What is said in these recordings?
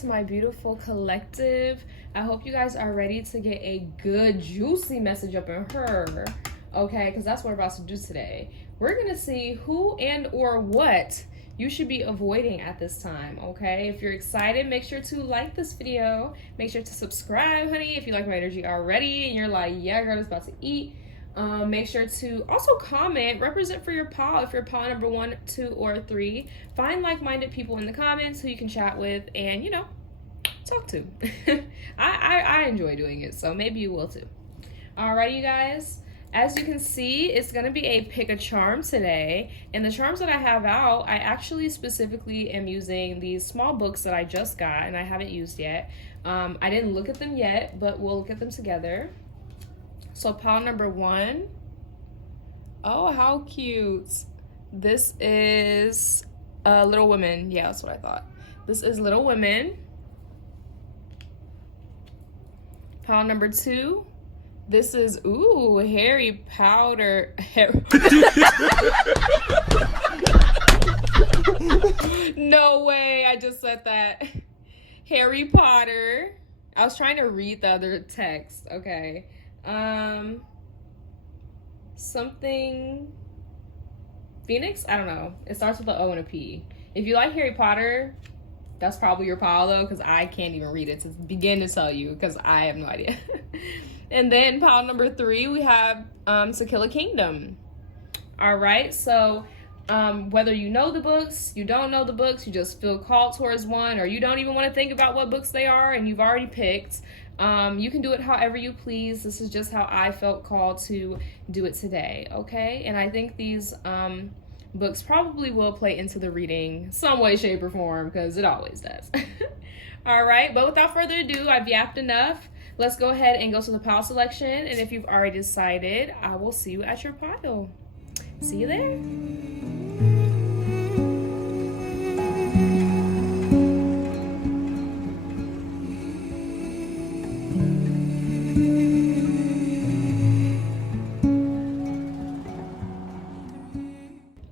to my beautiful collective. I hope you guys are ready to get a good juicy message up in her, okay, because that's what we're about to do today. We're gonna see who and or what you should be avoiding at this time, okay? If you're excited, make sure to like this video. Make sure to subscribe, honey, if you like my energy already and you're like, yeah, girl, it's about to eat. Make sure to also comment, represent for your pal if you're pal number 1, 2, or 3. Find like-minded people in the comments who you can chat with and, you know, talk to. I enjoy doing it, so maybe you will too. Alrighty, you guys. As you can see, it's going to be a pick a charm today. And the charms that I have out, I actually specifically am using these small books that I just got and I haven't used yet. I didn't look at them yet, but we'll look at them together. So pile number 1. Oh, how cute. This is Little Women. Yeah, that's what I thought. This is Little Women. Pile number 2. This is, ooh, Harry Powder. No way, I just said that. Harry Potter. I was trying to read the other text. Okay. Something Phoenix? I don't know. It starts with an O and a P. If you like Harry Potter, that's probably your pile though, because I can't even read it to begin to tell you, because I have no idea. And then pile number 3, we have To Kill a Kingdom. All right, so whether you know the books, you don't know the books, you just feel called towards one, or you don't even want to think about what books they are and you've already picked, you can do it however you please. This is just how I felt called to do it today, okay? And I think these books probably will play into the reading some way, shape, or form, because it always does. All right, but without further ado, I've yapped enough. Let's go ahead and go to the pile selection, and if you've already decided, I will see you at your pile. See you there.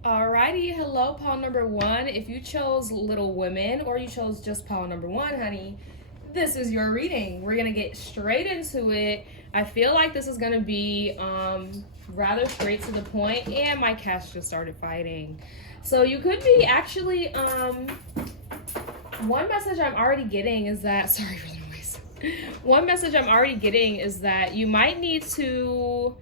Alrighty, hello, pile number 1. If you chose Little Women or you chose just pile number 1, honey, this is your reading. We're gonna get straight into it. I feel like this is gonna be rather straight to the point, and my cats just started fighting. So you could be actually one message I'm already getting is that, sorry for the noise. One message I'm already getting is that you might need to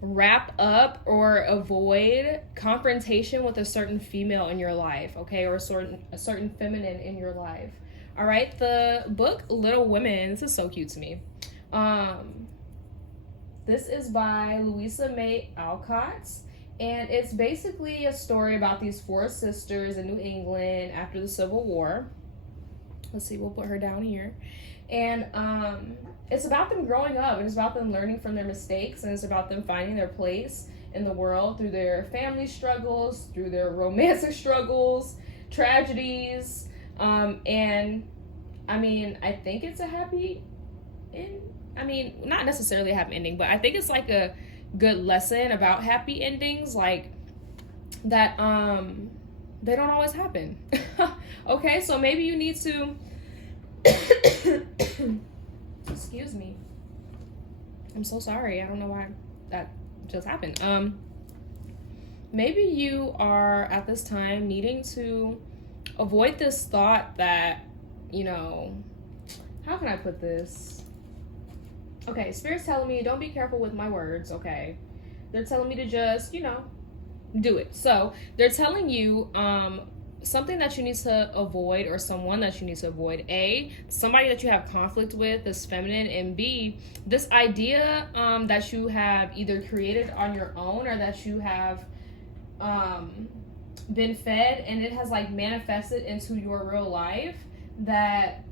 wrap up or avoid confrontation with a certain female in your life, okay, or a certain feminine in your life. All right, the book Little Women, this is so cute to me. This is by Louisa May Alcott, and it's basically a story about these 4 sisters in New England after the Civil War. Let's see, we'll put her down here. And it's about them growing up, and it's about them learning from their mistakes, and it's about them finding their place in the world through their family struggles, through their romantic struggles, tragedies, and I mean, I think it's a happy not necessarily a happy ending, but I think it's like a good lesson about happy endings, like that they don't always happen. Okay, so maybe you need to excuse me, I'm so sorry, I don't know why that just happened. Maybe you are at this time needing to avoid this thought that, you know, how can I put this? Okay, Spirit's telling me don't be careful with my words, okay? They're telling me to just, you know, do it. So they're telling you something that you need to avoid, or someone that you need to avoid. A, somebody that you have conflict with is feminine, and B, this idea that you have either created on your own or that you have been fed and it has like manifested into your real life, that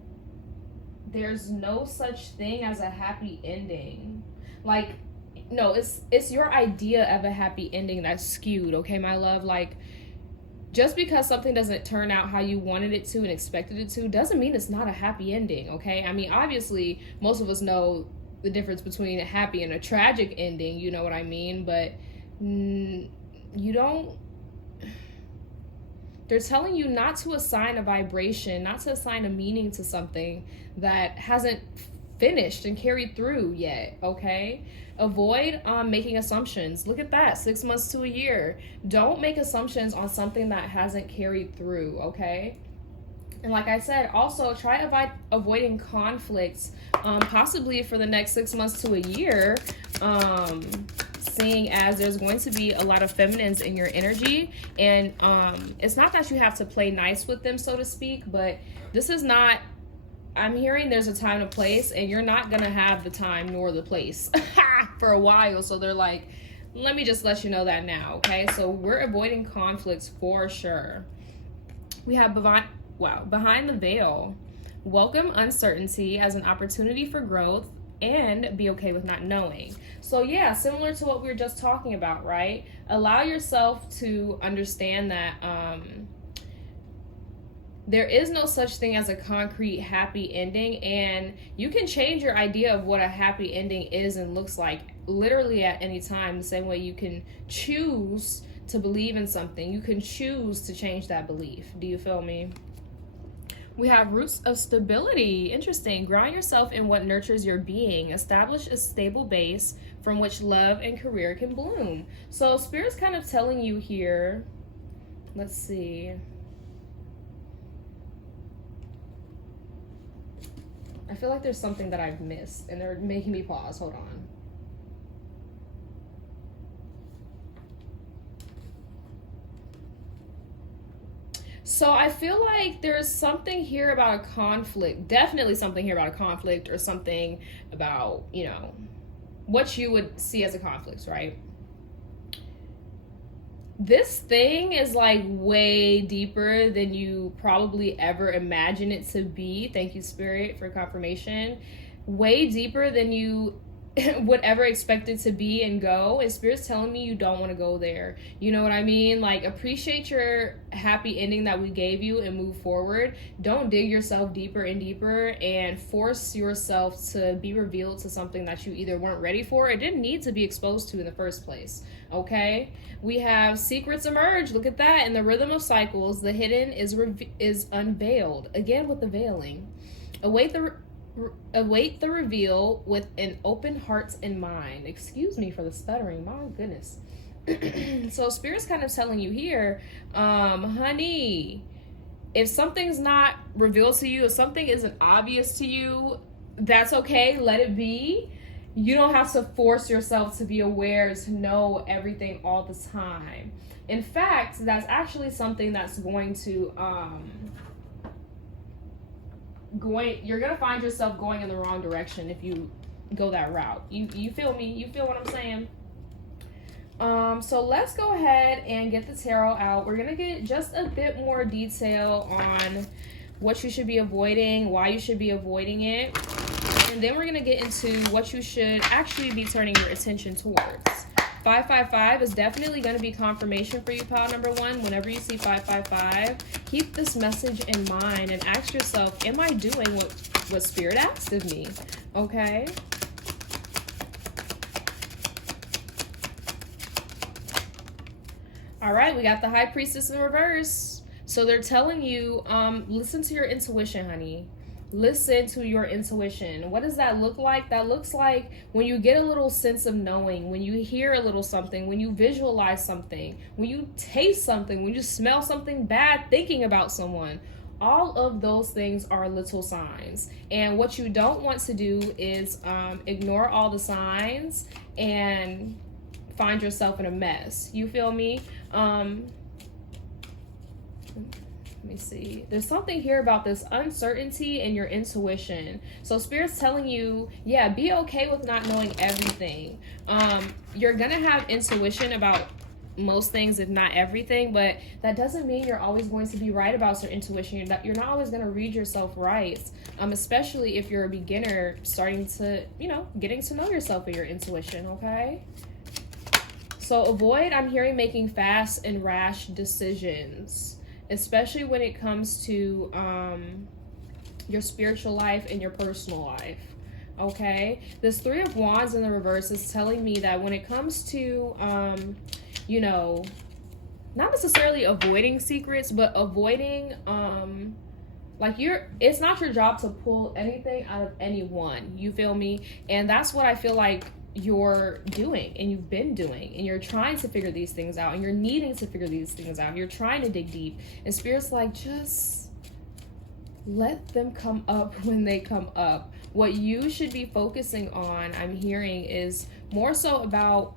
there's no such thing as a happy ending. Like, no, it's your idea of a happy ending that's skewed, okay, my love? Like, just because something doesn't turn out how you wanted it to and expected it to doesn't mean it's not a happy ending, okay? I mean, obviously, most of us know the difference between a happy and a tragic ending, you know what I mean? But you don't They're telling you not to assign a vibration, not to assign a meaning to something that hasn't finished and carried through yet, okay? Avoid making assumptions. Look at that, 6 months to a year. Don't make assumptions on something that hasn't carried through, okay? And like I said, also try avoiding conflicts, possibly for the next 6 months to a year, seeing as there's going to be a lot of feminines in your energy. And it's not that you have to play nice with them, so to speak, but this is not, I'm hearing there's a time and place, and you're not going to have the time nor the place for a while. So they're like, let me just let you know that now, okay? So we're avoiding conflicts for sure. We have behind the veil. Welcome uncertainty as an opportunity for growth and be okay with not knowing. So yeah, similar to what we were just talking about, right? Allow yourself to understand that there is no such thing as a concrete happy ending, and you can change your idea of what a happy ending is and looks like literally at any time. The same way you can choose to believe in something, you can choose to change that belief. Do you feel me? We have roots of stability. Interesting. Ground yourself in what nurtures your being. Establish a stable base from which love and career can bloom. So Spirit's kind of telling you here, let's see. I feel like there's something that I've missed and they're making me pause. Hold on. So I feel like there's something here about a conflict. Definitely something here about a conflict, or something about, you know, what you would see as a conflict, right? This thing is like way deeper than you probably ever imagine it to be. Thank you, Spirit, for confirmation. Way deeper than you would ever expect it to be and go. And Spirit's telling me you don't want to go there. You know what I mean? Like, appreciate your happy ending that we gave you and move forward. Don't dig yourself deeper and deeper and force yourself to be revealed to something that you either weren't ready for or didn't need to be exposed to in the first place. Okay? We have secrets emerge. Look at that. In the rhythm of cycles, the hidden is unveiled. Again with the veiling. Await the reveal with an open heart and mind. Excuse me for the stuttering. My goodness. So Spirit's kind of telling you here, honey, if something's not revealed to you, if something isn't obvious to you, that's okay. Let it be. You don't have to force yourself to be aware, to know everything all the time. In fact, that's actually something that's going to you're gonna find yourself going in the wrong direction if you go that route. You feel me? You feel what I'm saying? So let's go ahead and get the tarot out. We're gonna get just a bit more detail on what you should be avoiding, why you should be avoiding it, and then we're gonna get into what you should actually be turning your attention towards. 555 is definitely going to be confirmation for you, pile number one. Whenever you see 555, keep this message in mind and ask yourself, am I doing what Spirit asked of me? Okay? All right, we got the High Priestess in reverse. So they're telling you, listen to your intuition, honey. Listen to your intuition. What does that look like? That looks like when you get a little sense of knowing, when you hear a little something, when you visualize something, when you taste something, when you smell something bad thinking about someone. All of those things are little signs. And what you don't want to do is ignore all the signs and find yourself in a mess. You feel me? Let me see. There's something here about this uncertainty and your intuition. So Spirit's telling you, yeah, be okay with not knowing everything. You're gonna have intuition about most things, if not everything, but that doesn't mean you're always going to be right about your intuition. You're not always going to read yourself right, especially if you're a beginner starting to, getting to know yourself and your intuition, okay? So avoid, I'm hearing, making fast and rash decisions, especially when it comes to your spiritual life and your personal life, okay? This Three of Wands in the reverse is telling me that when it comes to, not necessarily avoiding secrets, but avoiding like it's not your job to pull anything out of anyone, you feel me? And that's what I feel like you're doing, and you've been doing, and you're trying to figure these things out, and you're needing to figure these things out. You're trying to dig deep, and Spirit's like, just let them come up when they come up. What you should be focusing on, I'm hearing, is more so about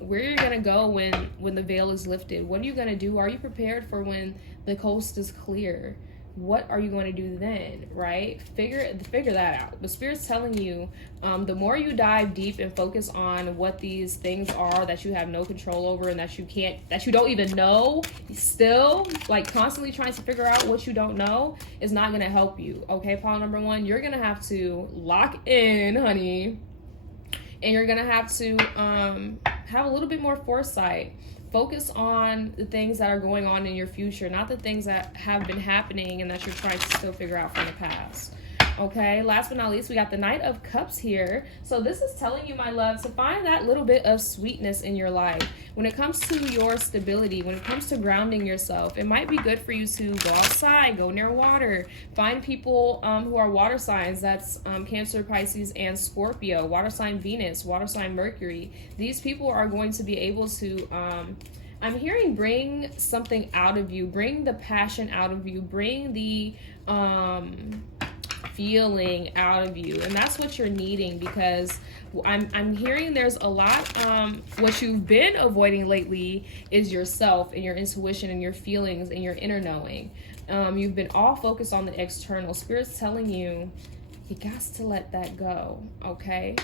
where you're gonna go when the veil is lifted. What are you gonna do? Are you prepared for when the coast is clear? What are you going to do then, right? Figure that out. But Spirit's telling you, the more you dive deep and focus on what these things are that you have no control over and that you don't even know, still, like, constantly trying to figure out what you don't know is not going to help you, okay? Pile number one, you're going to have to lock in, honey, and you're going to have to have a little bit more foresight. Focus on the things that are going on in your future, not the things that have been happening and that you're trying to still figure out from the past. Okay, last but not least, we got the Knight of Cups here. So this is telling you, my love, to find that little bit of sweetness in your life. When it comes to your stability, when it comes to grounding yourself, it might be good for you to go outside, go near water, find people who are water signs. That's Cancer, Pisces, and Scorpio, water sign Venus, water sign Mercury. These people are going to be able to, I'm hearing, bring something out of you, bring the passion out of you, bring the feeling out of you, and that's what you're needing, because I'm hearing there's a lot what you've been avoiding lately is yourself and your intuition and your feelings and your inner knowing. You've been all focused on the external. Spirit's telling you got to let that go, okay?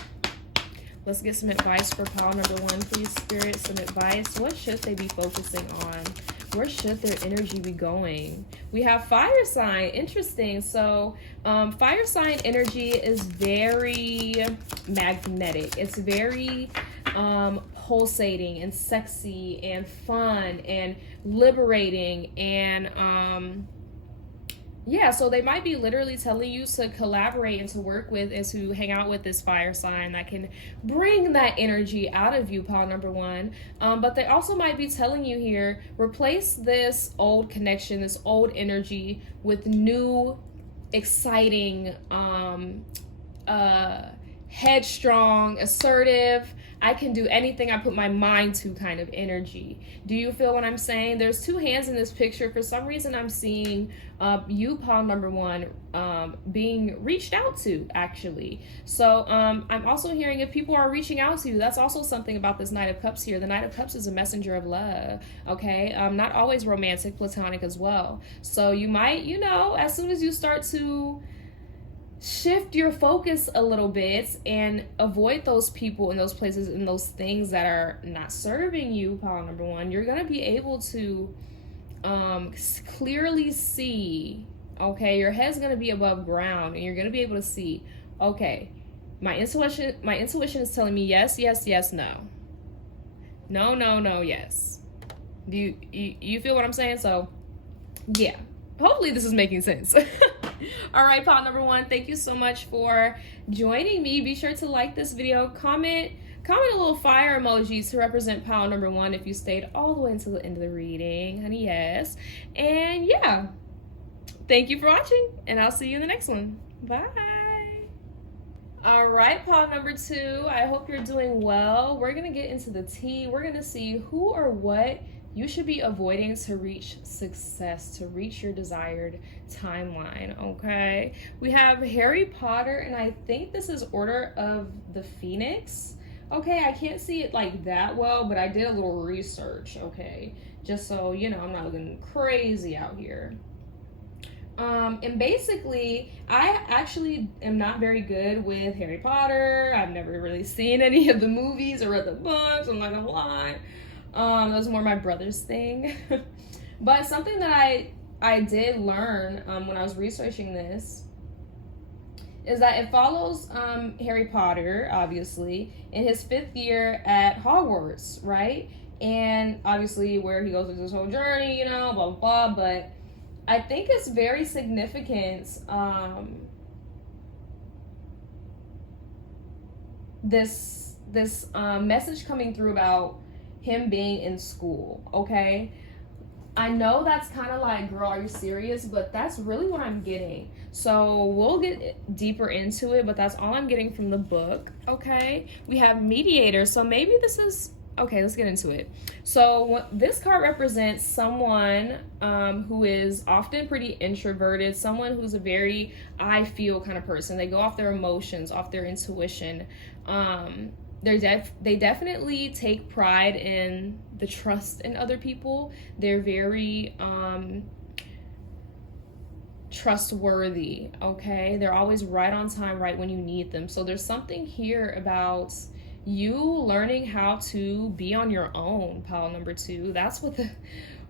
Let's get some advice for pile number one, please, Spirit. Some advice. What should they be focusing on? Where should their energy be going? We have fire sign. Interesting. So fire sign energy is very magnetic. It's very pulsating and sexy and fun and liberating, and yeah, so they might be literally telling you to collaborate and to work with and to hang out with this fire sign that can bring that energy out of you, pile number one. But they also might be telling you here, replace this old connection, this old energy with new, exciting, headstrong, assertive, I can do anything I put my mind to kind of energy. Do you feel what I'm saying? There's two hands in this picture. For some reason, I'm seeing you, pile number one, being reached out to, actually. So I'm also hearing if people are reaching out to you, that's also something about this Knight of Cups here. The Knight of Cups is a messenger of love, okay? Not always romantic, platonic as well. So you might, as soon as you start to shift your focus a little bit and avoid those people and those places and those things that are not serving you, pile number one, you're going to be able to clearly see, okay, your head's going to be above ground, and you're going to be able to see, okay, my intuition is telling me yes, yes, yes, no. No, no, no, yes. Do you feel what I'm saying? So yeah, hopefully this is making sense. All right, pile number one, thank you so much for joining me. Be sure to like this video, comment a little fire emoji to represent pile number one if you stayed all the way until the end of the reading, honey, yes. And yeah, thank you for watching, and I'll see you in the next one. Bye. All right, pile number two, I hope you're doing well. We're gonna get into the tea. We're gonna see who or what you should be avoiding to reach success, to reach your desired timeline, okay? We have Harry Potter, and I think this is Order of the Phoenix. Okay, I can't see it like that well, but I did a little research, okay? Just so, I'm not looking crazy out here. And basically, I actually am not very good with Harry Potter. I've never really seen any of the movies or read the books, I'm not gonna lie. That was more my brother's thing. But something that I did learn when I was researching this is that it follows Harry Potter, obviously, in his 5th year at Hogwarts, right? And obviously where he goes through this whole journey, blah, blah, blah. But I think it's very significant, this message coming through about him being in school, okay? I know that's kind of like, girl, are you serious? But that's really what I'm getting. So we'll get deeper into it, but that's all I'm getting from the book, okay? We have mediator, so maybe this is... Okay, let's get into it. So this card represents someone who is often pretty introverted, someone who's a very I feel kind of person. They go off their emotions, off their intuition. They definitely take pride in the trust in other people. They're very trustworthy, okay? They're always right on time, right when you need them. So there's something here about you learning how to be on your own, pile number 2. That's what the...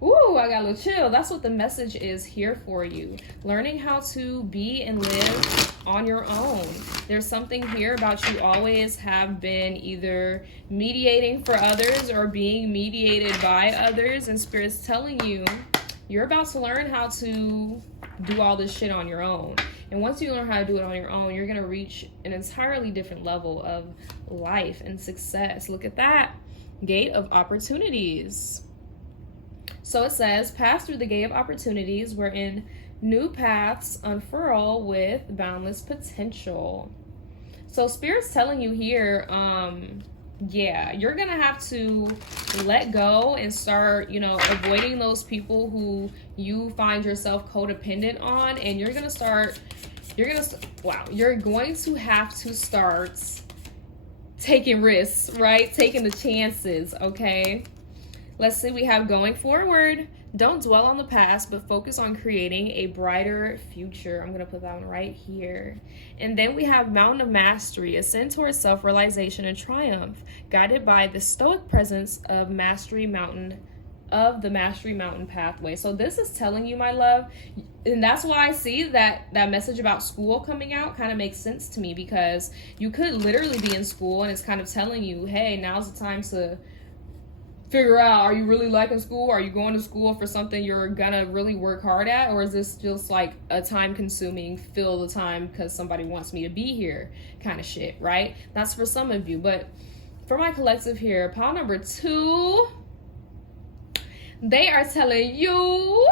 Ooh, I got a little chill. That's what the message is here for you. Learning how to be and live on your own. There's something here about you always have been either mediating for others or being mediated by others, and Spirit's telling you you're about to learn how to do all this shit on your own. And once you learn how to do it on your own, you're going to reach an entirely different level of life and success. Look at that. Gate of opportunities. So it says, pass through the gate of opportunities wherein new paths unfurl with boundless potential. So Spirit's telling you here, yeah, you're going to have to let go and start, avoiding those people who you find yourself codependent on. And you're going to have to start taking risks, right? Taking the chances, okay? Let's see, we have going forward. Don't dwell on the past, but focus on creating a brighter future. I'm going to put that one right here. And then we have Mountain of Mastery, ascend towards self-realization and triumph, guided by the stoic presence of Mastery Mountain, of the Mastery Mountain pathway. So this is telling you, my love, and that's why I see that message about school coming out kind of makes sense to me, because you could literally be in school and it's kind of telling you, hey, now's the time to figure out, are you really liking school? Are you going to school for something you're gonna really work hard at? Or is this just like a time consuming, fill the time because somebody wants me to be here kind of shit, right? That's for some of you. But for my collective here, pile number 2, they are telling you...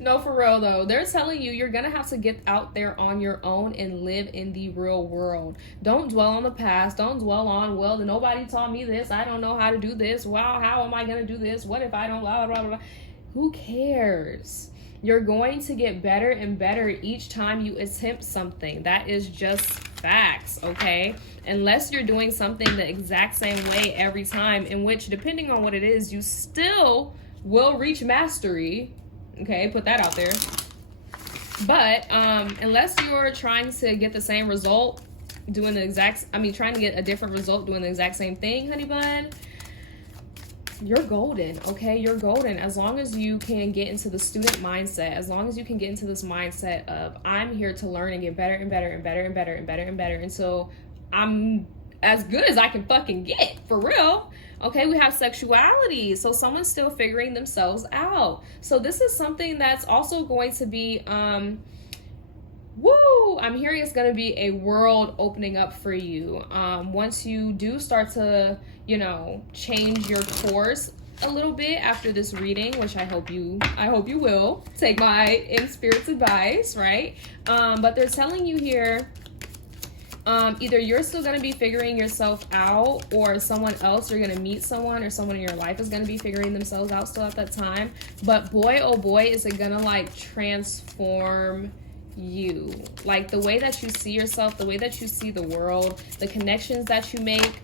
No, for real though. They're telling you you're gonna have to get out there on your own and live in the real world. Don't dwell on the past. Don't dwell on, well, nobody taught me this. I don't know how to do this. Wow, how am I gonna do this? What if I don't? Blah, blah, blah, blah. Who cares? You're going to get better and better each time you attempt something. That is just facts, okay? Unless you're doing something the exact same way every time, in which, depending on what it is, you still will reach mastery. Okay, put that out there. But unless you're trying to get the same result doing the exact, trying to get a different result doing the exact same thing, honey bun, you're golden, okay? You're golden as long as you can get into the student mindset, as long as you can get into this mindset of, I'm here to learn and get better and better and better and better and better and better until I'm as good as I can fucking get, for real. Okay, we have sexuality. So someone's still figuring themselves out. So this is something that's also going to be, I'm hearing it's going to be a world opening up for you. Once you do start to, change your course a little bit after this reading, which I hope you will take my in spirit's advice, right? But they're telling you here, either you're still going to be figuring yourself out, or someone else, you're going to meet someone, or someone in your life is going to be figuring themselves out still at that time. But boy, oh boy, is it going to like transform you. Like the way that you see yourself, the way that you see the world, the connections that you make.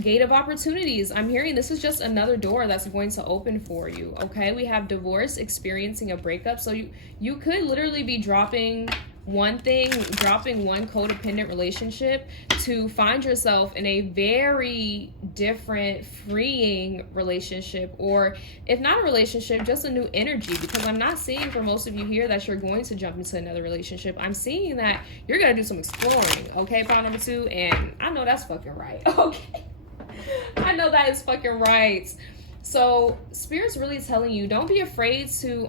Gate of opportunities. I'm hearing this is just another door that's going to open for you. Okay, we have divorce, experiencing a breakup. So you could literally be dropping one codependent relationship to find yourself in a very different, freeing relationship, or if not a relationship, just a new energy. Because I'm not seeing for most of you here that you're going to jump into another relationship. I'm seeing that you're going to do some exploring. Okay, pile number 2, and I know that's fucking right. Okay, I know that is fucking right. So Spirit's really telling you, don't be afraid to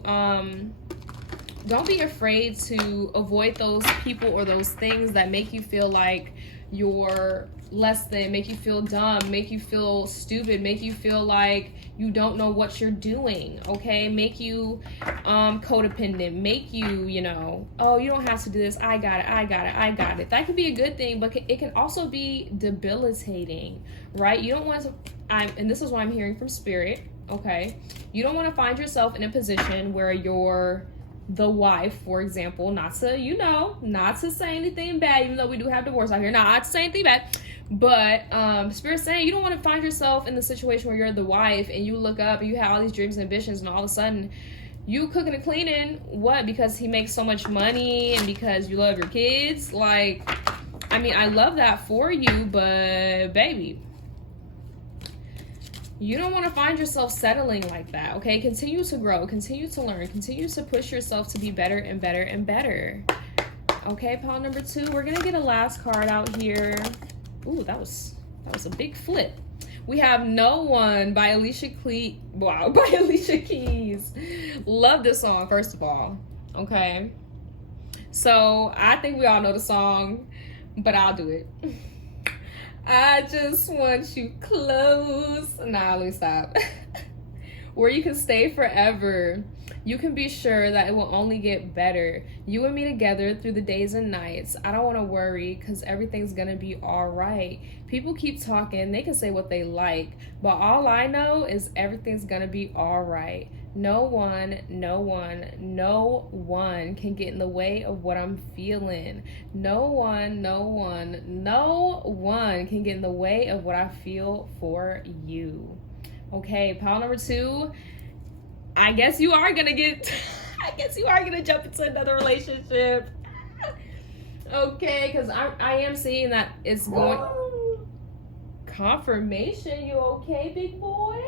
avoid those people or those things that make you feel like you're less than, make you feel dumb, make you feel stupid, make you feel like you don't know what you're doing, okay? Make you codependent, make you, you know, oh, you don't have to do this, I got it. That could be a good thing, but it can also be debilitating, right? You don't want to, and this is what I'm hearing from Spirit, okay? You don't want to find yourself in a position where you're the wife, for example, not to say anything bad, even though we do have divorce out here, not to say anything bad, but Spirit's saying you don't want to find yourself in the situation where you're the wife and you look up and you have all these dreams and ambitions, and all of a sudden you cooking and cleaning, what, because he makes so much money and because you love your kids. Like, I mean, I love that for you, but baby, you don't want to find yourself settling like that, okay? Continue to grow, continue to learn, continue to push yourself to be better and better and better. Okay, pile number 2, we're gonna get a last card out here. Ooh, that was a big flip. We have No One by Alicia Keys. Wow, by Alicia Keys. Love this song, first of all, okay? So I think we all know the song, but I'll do it. I just want you close. Nah, let me stop. Where you can stay forever. You can be sure that it will only get better. You and me together through the days and nights. I don't want to worry because everything's going to be all right. People keep talking. They can say what they like. But all I know is everything's going to be all right. No one can get in the way of what I'm feeling. No one can get in the way of what I feel for you. Okay, pile number 2. I guess you are gonna jump into another relationship. Okay, because I am seeing that it's going. Confirmation, you okay, big boy?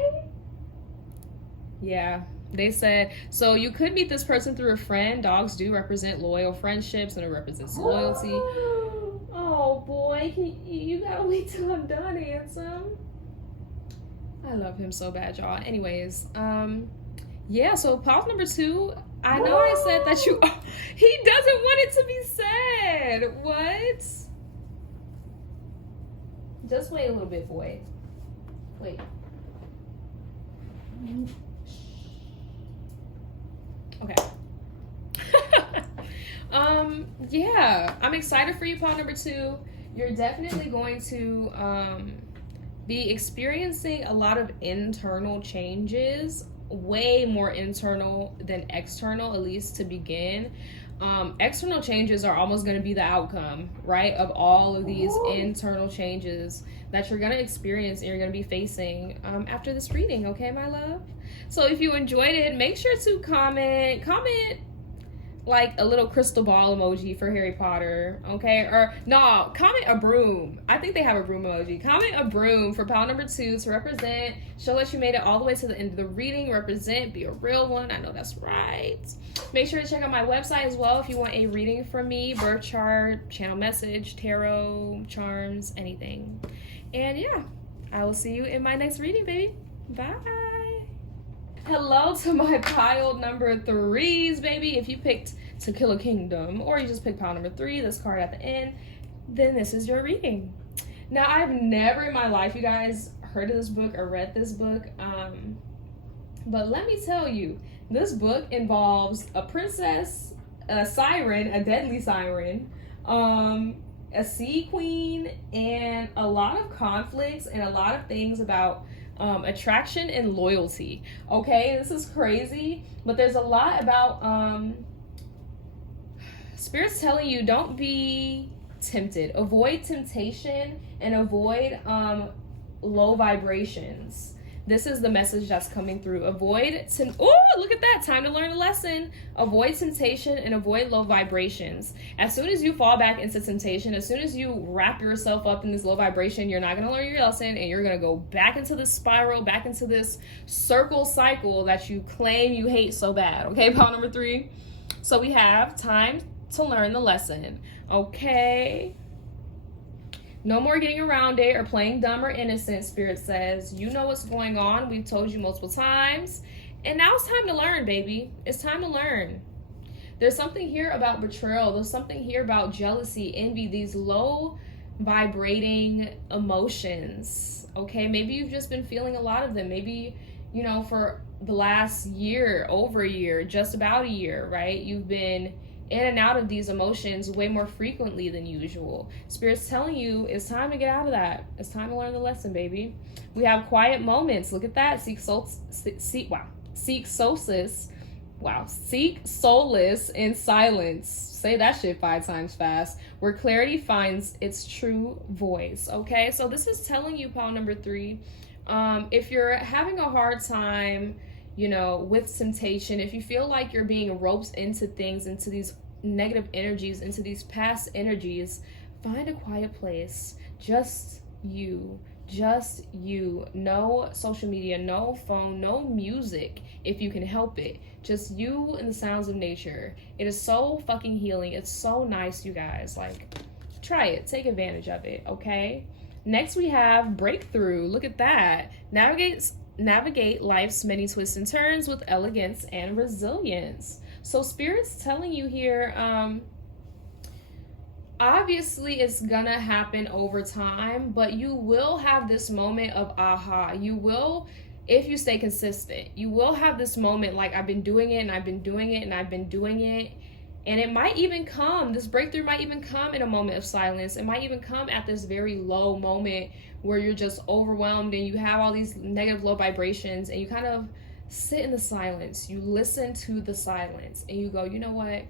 Yeah. They said, so you could meet this person through a friend. Dogs do represent loyal friendships, and it represents loyalty. Oh boy, you gotta wait till I'm done, handsome. I love him so bad, y'all. Anyways, yeah, so pause number 2. I know I said that he doesn't want it to be said. What? Just wait a little bit, boy. Wait. Okay. Yeah, I'm excited for you, pile number 2. You're definitely going to be experiencing a lot of internal changes, way more internal than external, at least to begin. External changes are almost going to be the outcome, right, of all of these internal changes that you're going to experience and you're going to be facing after this reading, okay, my love? So if you enjoyed it, make sure to comment like a little crystal ball emoji for Harry Potter, okay? Or no, comment a broom. I think they have a broom emoji. Comment a broom for pile number 2 to represent. Show that you made it all the way to the end of the reading. Represent, be a real one. I know that's right. Make sure to check out my website as well if you want a reading from me, birth chart, channel message, tarot, charms, anything. And yeah, I will see you in my next reading, baby. Bye. Hello to my pile number 3s, baby. If you picked To Kill a Kingdom, or you just picked pile number 3, this card at the end, then this is your reading. Now, I've never in my life, you guys, heard of this book or read this book, but let me tell you, this book involves a princess, a siren, a deadly siren, a sea queen, and a lot of conflicts and a lot of things about attraction and loyalty. Okay, this is crazy, but there's a lot about Spirit's telling you, don't be tempted. Avoid temptation and avoid low vibrations. This is the message that's coming through. Oh, look at that. Time to learn a lesson. Avoid temptation and avoid low vibrations. As soon as you fall back into temptation, as soon as you wrap yourself up in this low vibration, you're not going to learn your lesson, and you're going to go back into this spiral, back into this cycle that you claim you hate so bad. Okay, pile number 3. So we have time to learn the lesson. Okay. No more getting around it or playing dumb or innocent, Spirit says. You know what's going on. We've told you multiple times. And now it's time to learn, baby. It's time to learn. There's something here about betrayal. There's something here about jealousy, envy, these low vibrating emotions. Okay, maybe you've just been feeling a lot of them. Maybe you know, for the last year, over a year, just about a year, right? You've been in and out of these emotions way more frequently than usual. Spirit's telling you it's time to get out of that. It's time to learn the lesson, baby. We have quiet moments. Look at that. Seek solace. Seek solace in silence. Say that shit 5 times fast. Where clarity finds its true voice. Okay, so this is telling you, pile number 3, if you're having a hard time, you know, with temptation, if you feel like you're being roped into things, into these negative energies, into these past energies, find a quiet place. Just you. No social media, no phone, no music if you can help it. Just you and the sounds of nature. It is so fucking healing. It's so nice, you guys. Like, try it. Take advantage of it, okay? Next we have breakthrough. Look at that. Navigate life's many twists and turns with elegance and resilience. So Spirit's telling you here, obviously it's gonna happen over time, but you will have this moment of aha. You will, if you stay consistent, you will have this moment like, I've been doing it and I've been doing it and I've been doing it. And it might even come, this breakthrough might even come in a moment of silence. It might even come at this very low moment where you're just overwhelmed and you have all these negative low vibrations, and you kind of sit in the silence. You listen to the silence and you go, you know what?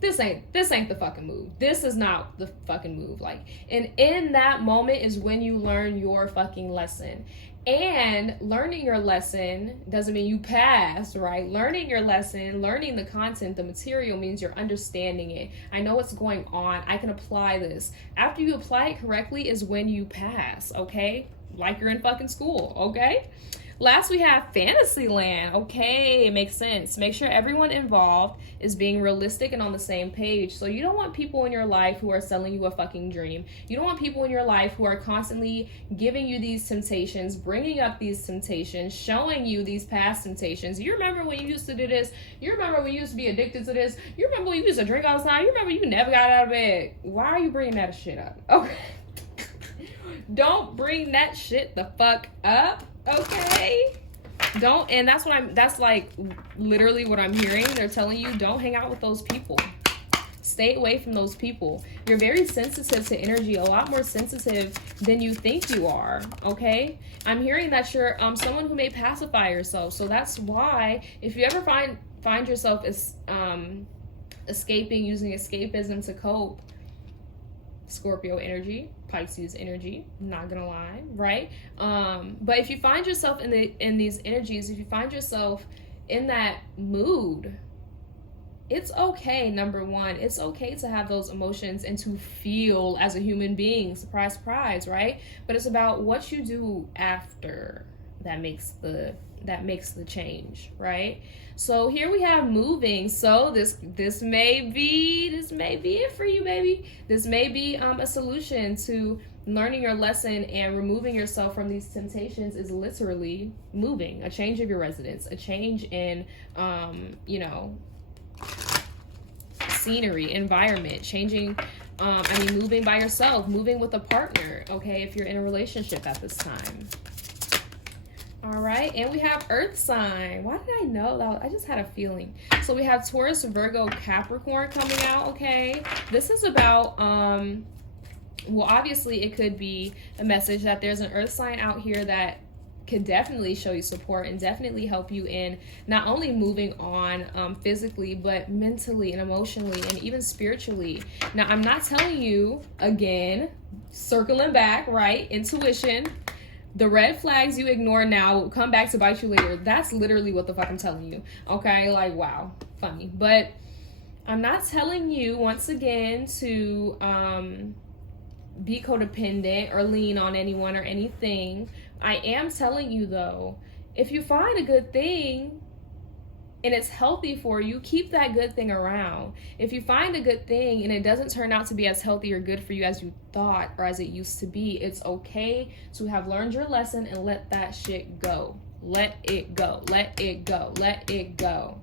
This ain't the fucking move. This is not the fucking move. Like, and in that moment is when you learn your fucking lesson. And learning your lesson doesn't mean you pass, right? Learning your lesson, learning the content, the material, means you're understanding it. I know what's going on. I can apply this. After you apply it correctly is when you pass, okay? Like you're in fucking school, okay? Last, we have Fantasyland. Okay, it makes sense. Make sure everyone involved is being realistic and on the same page. So you don't want people in your life who are selling you a fucking dream. You don't want people in your life who are constantly giving you these temptations, bringing up these temptations, showing you these past temptations. You remember when you used to do this? You remember when you used to be addicted to this? You remember when you used to drink all the time? You remember you never got out of bed? Why are you bringing that shit up? Okay. Don't bring that shit the fuck up. Okay, don't. And that's like literally what I'm hearing. They're telling you, don't hang out with those people. Stay away from those people. You're very sensitive to energy, a lot more sensitive than you think you are. Okay, I'm hearing that you're someone who may pacify yourself. So that's why if you ever find yourself escaping, using escapism to cope, Scorpio energy, Pisces energy, not gonna lie, right? But if you find yourself in these energies, if you find yourself in that mood, it's okay. Number one, it's okay to have those emotions and to feel as a human being. Surprise, surprise, right? But it's about what you do after that makes the change, right? So here we have moving. So this may be it for you, baby. This may be a solution to learning your lesson and removing yourself from these temptations. Is literally moving, a change of your residence, a change in scenery, environment, changing. Moving by yourself, moving with a partner. Okay, if you're in a relationship at this time. All right, and we have Earth sign. Why did I know that? I just had a feeling. So we have Taurus, Virgo, Capricorn coming out, okay? This is about, well, obviously it could be a message that there's an Earth sign out here that could definitely show you support and definitely help you in not only moving on physically, but mentally and emotionally and even spiritually. Now, I'm not telling you, again, circling back, right? Intuition. The red flags you ignore now will come back to bite you later. That's literally what the fuck I'm telling you. Okay, like, wow, funny. But I'm not telling you, once again, to be codependent or lean on anyone or anything. I am telling you, though, if you find a good thing and it's healthy for you, keep that good thing around. If you find a good thing and it doesn't turn out to be as healthy or good for you as you thought or as it used to be, it's okay to have learned your lesson and let that shit go. Let it go. Let it go. Let it go.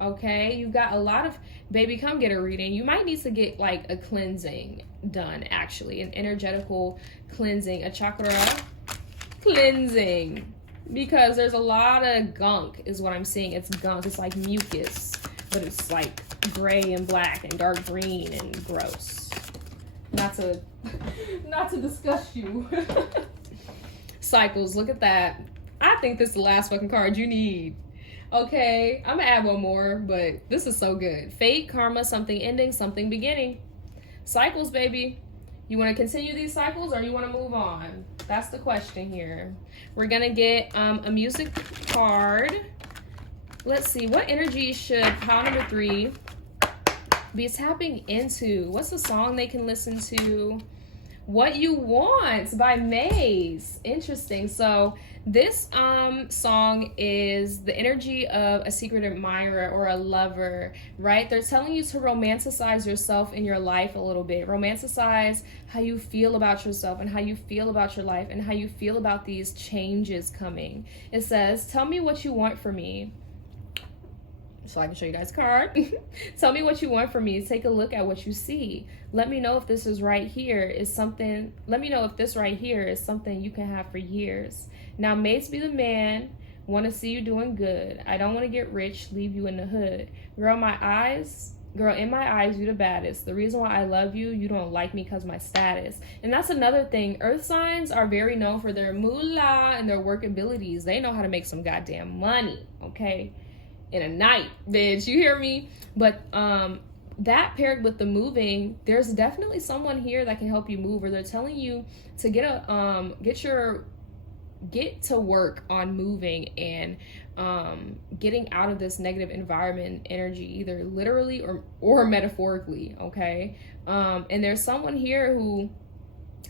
Okay? You got a lot of... Baby, come get a reading. You might need to get like a cleansing done, actually. An energetical cleansing, a chakra cleansing, because there's a lot of gunk is what I'm seeing. It's gunk. It's like mucus, but it's like gray and black and dark green and gross. Not to disgust you. Cycles, look at that. I think this is the last fucking card you need. Okay, I'm gonna add one more, but this is so good. Fate, karma, something ending, something beginning. Cycles, baby. You want to continue these cycles or you want to move on? That's the question here. We're gonna get a music card. Let's see, what energy should pile number 3 be tapping into? What's the song they can listen to? What You Want by Maze. Interesting. So this song is the energy of a secret admirer or a lover, right? They're telling you to romanticize yourself in your life a little bit. Romanticize how you feel about yourself and how you feel about your life and how you feel about these changes coming. It says, tell me what you want from me. So I can show you guys a card. Tell me what you want from me. Take a look at what you see. Let me know if this is right here is something. Let me know if this right here is something you can have for years. Now, mates be the man. Want to see you doing good. I don't want to get rich, leave you in the hood. Girl, in my eyes, you the baddest. The reason why I love you, you don't like me because my status. And that's another thing. Earth signs are very known for their moolah and their work abilities. They know how to make some goddamn money, okay? In a night, bitch, you hear me? But that paired with the moving, there's definitely someone here that can help you move, or they're telling you to get to work on moving and getting out of this negative environment energy, either literally or metaphorically, okay? And there's someone here who,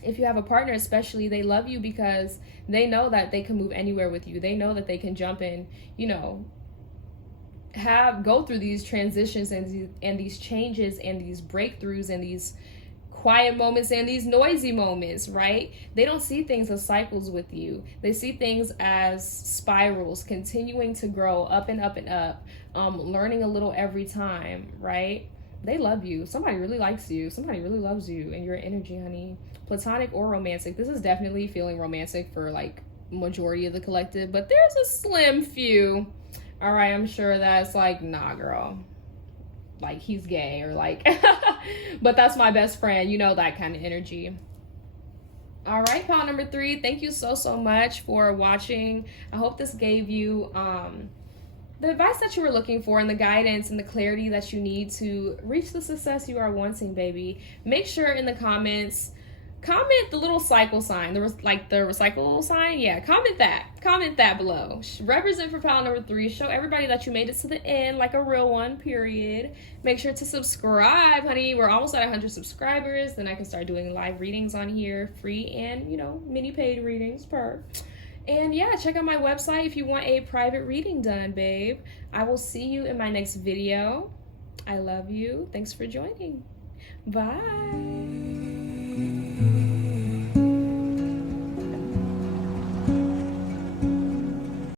if you have a partner especially, they love you because they know that they can move anywhere with you. They know that they can jump in, you know, go through these transitions and these changes and these breakthroughs and these quiet moments and these noisy moments, right? They don't see things as cycles with you. They see things as spirals, continuing to grow up and up and up, learning a little every time, right? They love you. Somebody really likes you. Somebody really loves you and your energy, honey. Platonic or romantic. This is definitely feeling romantic for like majority of the collective, but there's a slim few. All right, I'm sure that's like, nah, girl, like he's gay or like, but that's my best friend, you know, that kind of energy. All right, pile number 3, thank you so much for watching. I hope this gave you the advice that you were looking for and the guidance and the clarity that you need to reach the success you are wanting, baby. Make sure in the comments, comment the little cycle sign, the recycle sign. Yeah, comment that below. Represent for pile number 3. Show everybody that you made it to the end like a real one, period. Make sure to subscribe, honey. We're almost at 100 subscribers. Then I can start doing live readings on here, free and, you know, mini paid readings per. And yeah, check out my website if you want a private reading done, babe. I will see you in my next video. I love you. Thanks for joining. Bye.